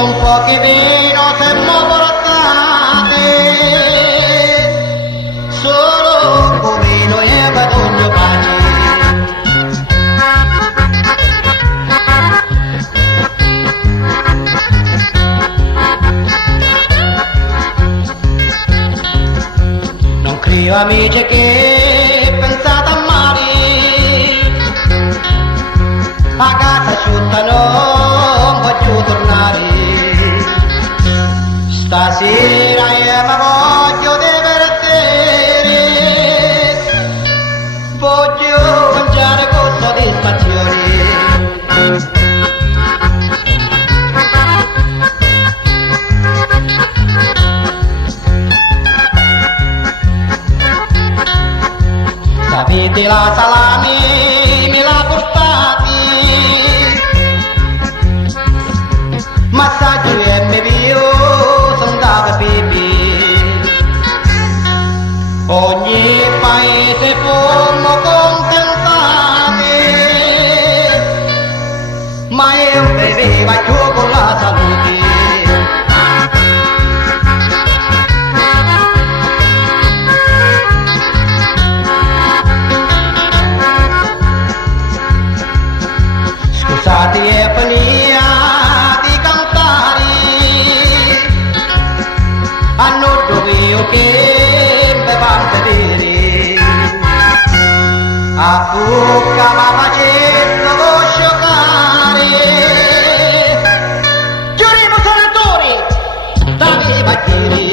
un po' che vino siamo portate, solo un pochino e badogno pane. Non credo amici che pensate a male, a casa asciutta non voglio tornare. Stasera io mi voglio divertire, voglio mangiare con soddisfazione. Sapete la salami me la portati, massaggio e mi pio son da bere. Ogni paese fumo contentati, ma io beveva più con la salute. Scusate è finita di cantare, hanno dovuto che mi fa vedere, a bocca mi facendo scioccare, giurimo senatori, da che va a dire.